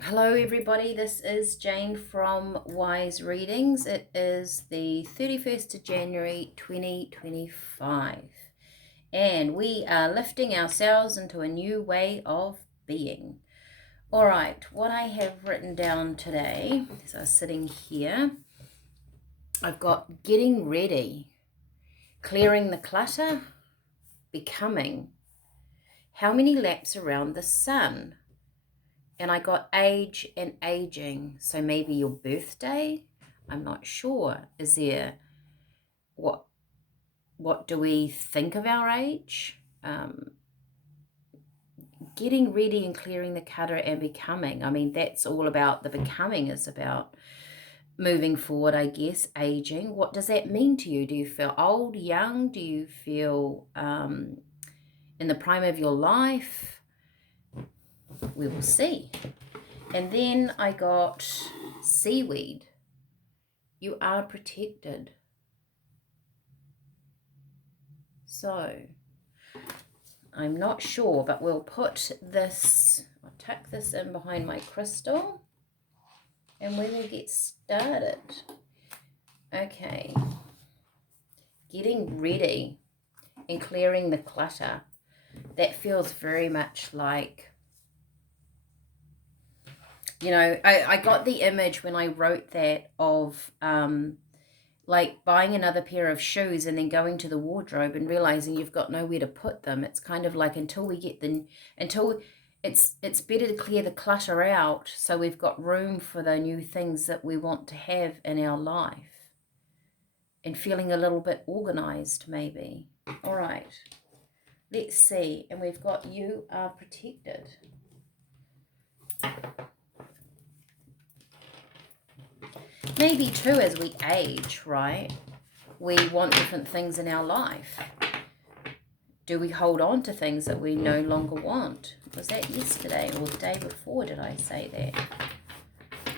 Hello everybody, this is Jane from Wise Readings. It is the 31st of January 2025 and we are lifting ourselves into a new way of being. Alright, what I have written down today, as I was sitting here, I've got getting ready, clearing the clutter, becoming, how many laps around the sun? And I got age and aging. So maybe your birthday. I'm not sure. Is there what do we think of our age? Getting ready and clearing the clutter and becoming. I mean, that's all about the becoming is about moving forward, I guess. Aging. What does that mean to you? Do you feel old, young? Do you feel in the prime of your life? We will see. And then I got seaweed. You are protected. So, I'm not sure, but we'll put this, I'll tuck this in behind my crystal, and we will get started. Okay, getting ready and clearing the clutter. That feels very much like, I got the image when I wrote that of like buying another pair of shoes and then going to the wardrobe and realizing you've got nowhere to put them. It's kind of like until it's better to clear the clutter out so we've got room for the new things that we want to have in our life and feeling a little bit organized maybe. All right, let's see. And we've got you are protected. Maybe too, as we age, right, we want different things in our life. Do we hold on to things that we no longer want? Was that yesterday or the day before did I say that?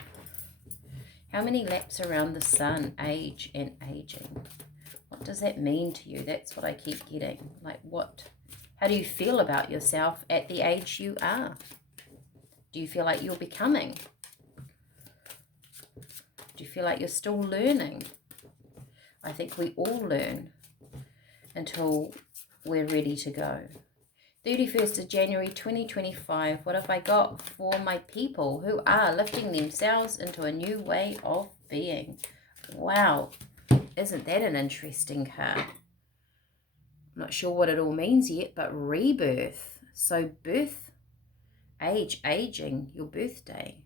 How many laps around the sun? Age and aging. What does that mean to you? That's what I keep getting. Like what? How do you feel about yourself at the age you are? Do you feel like you're becoming? Do you feel like you're still learning? I think we all learn until we're ready to go. 31st of January 2025. What have I got for my people who are lifting themselves into a new way of being? Wow, isn't that an interesting card? I'm not sure what it all means yet, but rebirth. So birth, age, aging, your birthday.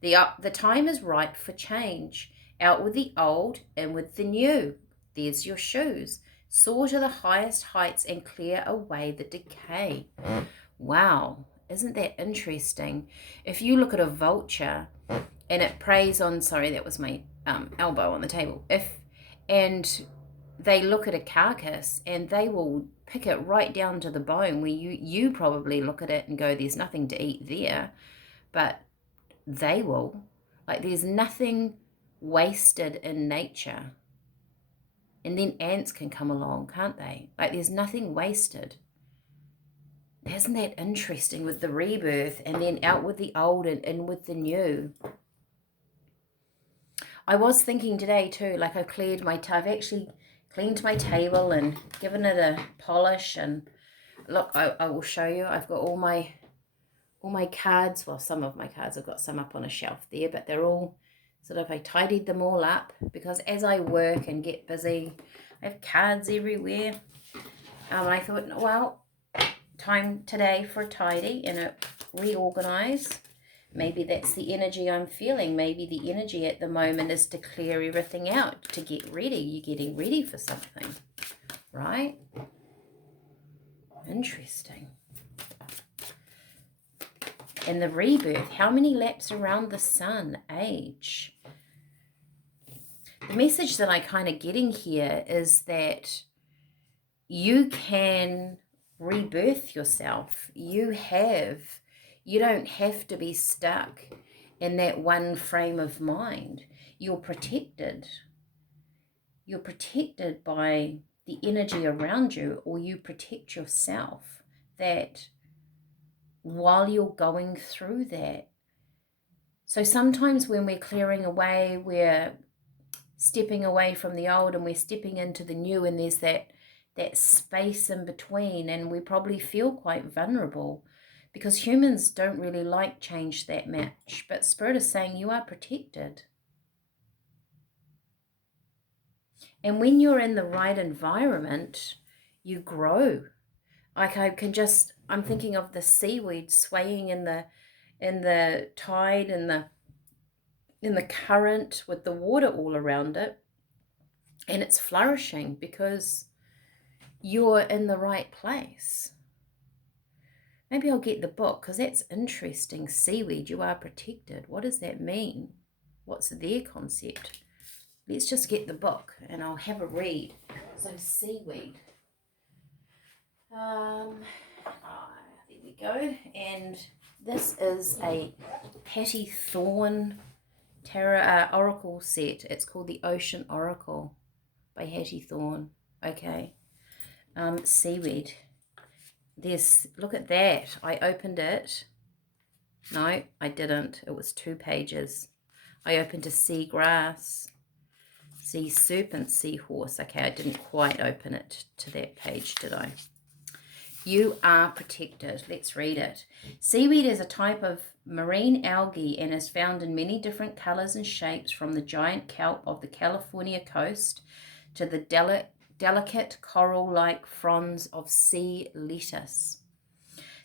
The time is right for change. Out with the old, in with the new. There's your shoes. Soar to the highest heights and clear away the decay. Wow, isn't that interesting? If you look at a vulture and it preys on, sorry, that was my elbow on the table. And they look at a carcass and they will pick it right down to the bone where you probably look at it and go, there's nothing to eat there, but they will. Like there's nothing wasted in nature. And then ants can come along, can't they? Like there's nothing wasted. Isn't that interesting with the rebirth and then out with the old and in with the new? I was thinking today too, like I've actually cleaned my table and given it a polish, and look, I will show you. I've got all my cards, well, some of my cards, I've got some up on a shelf there, but they're all sort of, I tidied them all up because as I work and get busy, I have cards everywhere. I thought, well, time today for a tidy and a reorganize. Maybe that's the energy I'm feeling. Maybe the energy at the moment is to clear everything out, to get ready. You're getting ready for something, right? Interesting. And the rebirth, how many laps around the sun? Age. The message that I kind of getting here is that you can rebirth yourself. You don't have to be stuck in that one frame of mind. You're protected. You're protected by the energy around you, or you protect yourself, that while you're going through that, So sometimes when we're clearing away, we're stepping away from the old and we're stepping into the new, and there's that space in between, and we probably feel quite vulnerable because humans don't really like change that much. But Spirit is saying you are protected. And when you're in the right environment, you grow. Like I'm thinking of the seaweed swaying in the tide and in the current with the water all around it. And it's flourishing because you're in the right place. Maybe I'll get the book because that's interesting. Seaweed, you are protected. What does that mean? What's their concept? Let's just get the book and I'll have a read. So seaweed. There we go. And this is a Patty Thorne Tarot Oracle set. It's called the Ocean Oracle by Hattie Thorne. Okay. Seaweed. Look at that. I opened it. No, I didn't. It was 2 pages. I opened a seagrass, sea serpent, seahorse. Okay, I didn't quite open it to that page, did I? You are protected. Let's read it. Seaweed is a type of marine algae and is found in many different colors and shapes, from the giant kelp of the California coast to the delicate coral-like fronds of sea lettuce.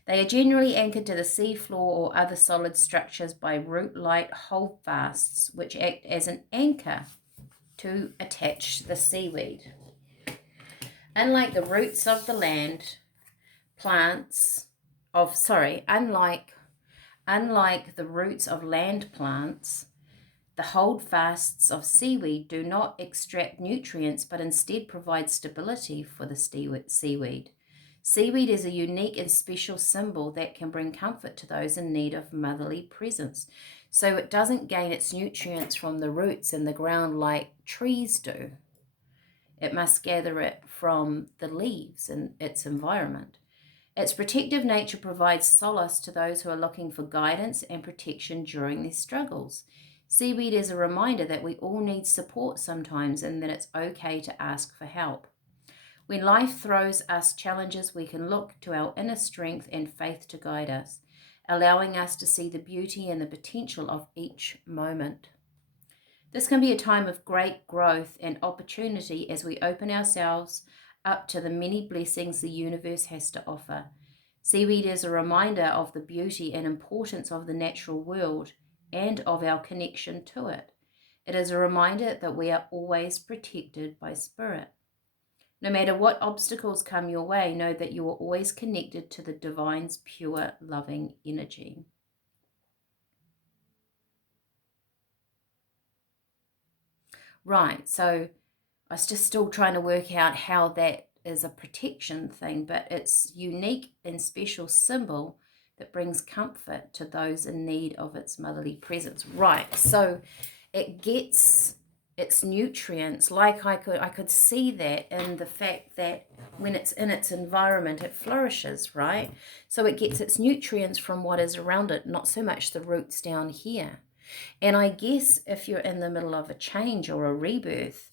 They are generally anchored to the seafloor or other solid structures by root-like holdfasts, which act as an anchor to attach the seaweed. Unlike the roots of the land, unlike the roots of land plants, the holdfasts of seaweed do not extract nutrients, but instead provide stability for the seaweed. Seaweed is a unique and special symbol that can bring comfort to those in need of motherly presence. So it doesn't gain its nutrients from the roots in the ground like trees do. It must gather it from the leaves in its environment. Its protective nature provides solace to those who are looking for guidance and protection during their struggles. Seaweed is a reminder that we all need support sometimes and that it's okay to ask for help. When life throws us challenges, we can look to our inner strength and faith to guide us, allowing us to see the beauty and the potential of each moment. This can be a time of great growth and opportunity as we open ourselves up to the many blessings the universe has to offer. Seaweed is a reminder of the beauty and importance of the natural world and of our connection to it. It is a reminder that we are always protected by Spirit. No matter what obstacles come your way, know that you are always connected to the divine's pure, loving energy. Right, so I was just still trying to work out how that is a protection thing, but it's unique and special symbol that brings comfort to those in need of its motherly presence. Right, so it gets its nutrients, like I could see that in the fact that when it's in its environment, it flourishes, right? So it gets its nutrients from what is around it, not so much the roots down here. And I guess if you're in the middle of a change or a rebirth,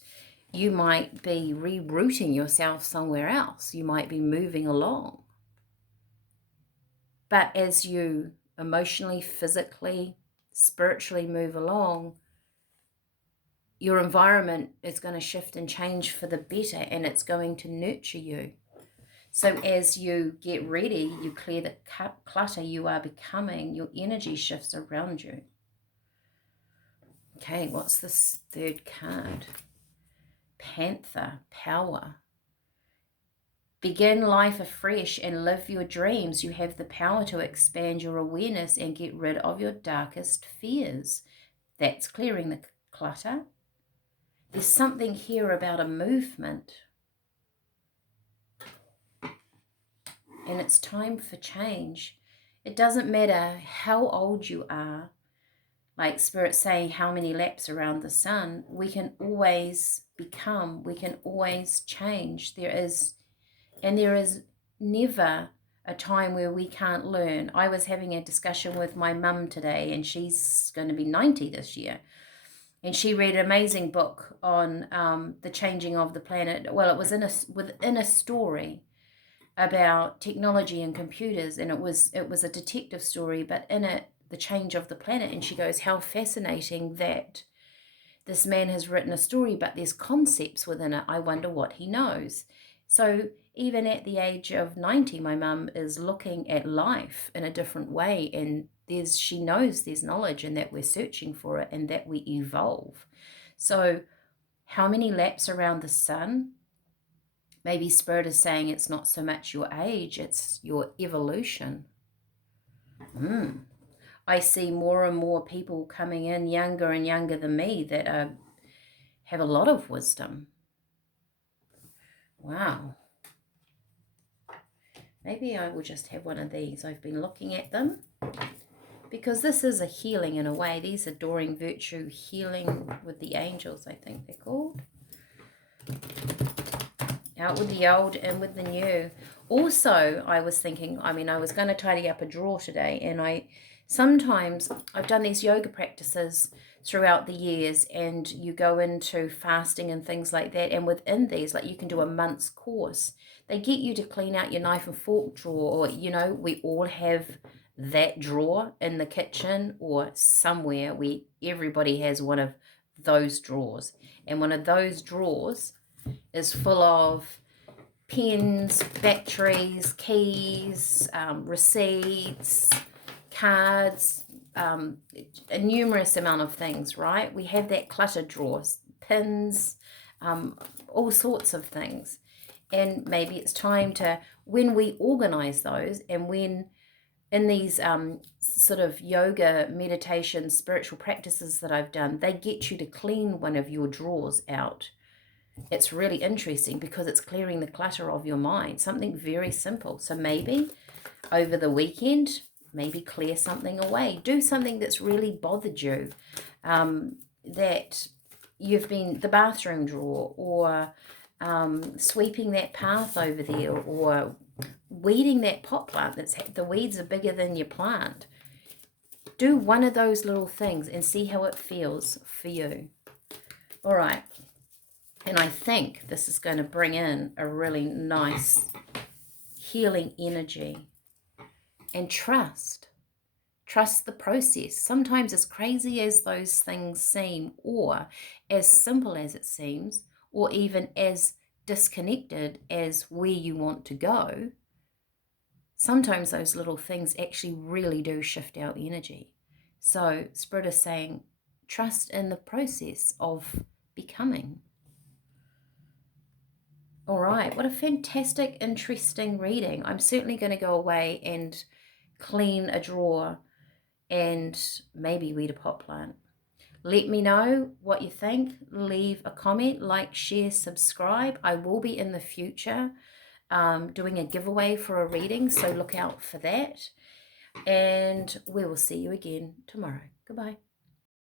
you might be rerouting yourself somewhere else. You might be moving along. But as you emotionally, physically, spiritually move along, your environment is going to shift and change for the better, and it's going to nurture you. So as you get ready, you clear the clutter you are becoming, your energy shifts around you. Okay, what's this third card? Panther, power. Begin life afresh and live your dreams. You have the power to expand your awareness and get rid of your darkest fears. That's clearing the clutter. There's something here about a movement. And it's time for change. It doesn't matter how old you are. Like Spirit saying how many laps around the sun. We can always become. We can always change. There is never a time where we can't learn. I was having a discussion with my mum today, and she's going to be 90 this year. And she read an amazing book on the changing of the planet. Well, it was within a story about technology and computers, and it was a detective story, but in it, the change of the planet. And she goes, how fascinating that this man has written a story, but there's concepts within it. I wonder what he knows. So even at the age of 90, my mum is looking at life in a different way, and she knows there's knowledge and that we're searching for it and that we evolve. So how many laps around the sun? Maybe Spirit is saying it's not so much your age, it's your evolution. I see more and more people coming in younger and younger than me that have a lot of wisdom. Wow. Maybe I will just have one of these. I've been looking at them because this is a healing in a way. These Adoring Virtue Healing with the Angels, I think they're called. Out with the old, in with the new. Also, I was thinking, I was going to tidy up a drawer today, and sometimes I've done these yoga practices throughout the years, and you go into fasting and things like that, and within these, like you can do a month's course. They get you to clean out your knife and fork drawer, or, we all have that drawer in the kitchen or somewhere where everybody has one of those drawers. And one of those drawers is full of pens, batteries, keys, receipts, cards, a numerous amount of things, right? We have that clutter drawers, pins, all sorts of things. And maybe it's time to, when we organize those, and when in these sort of yoga, meditation, spiritual practices that I've done, they get you to clean one of your drawers out. It's really interesting because it's clearing the clutter of your mind, something very simple. So maybe over the weekend, maybe clear something away. Do something that's really bothered you, that you've been, the bathroom drawer, or sweeping that path over there, or weeding that pot plant the weeds are bigger than your plant. Do one of those little things and see how it feels for you. All right. And I think this is going to bring in a really nice healing energy. And trust. Trust the process. Sometimes as crazy as those things seem, or as simple as it seems, or even as disconnected as where you want to go, sometimes those little things actually really do shift our energy. So Spirit is saying, trust in the process of becoming. All right, what a fantastic, interesting reading. I'm certainly going to go away and clean a drawer and maybe weed a pot plant. Let me know what you think. Leave a comment, like, share, subscribe. I will be in the future doing a giveaway for a reading, so look out for that. And we will see you again tomorrow. Goodbye.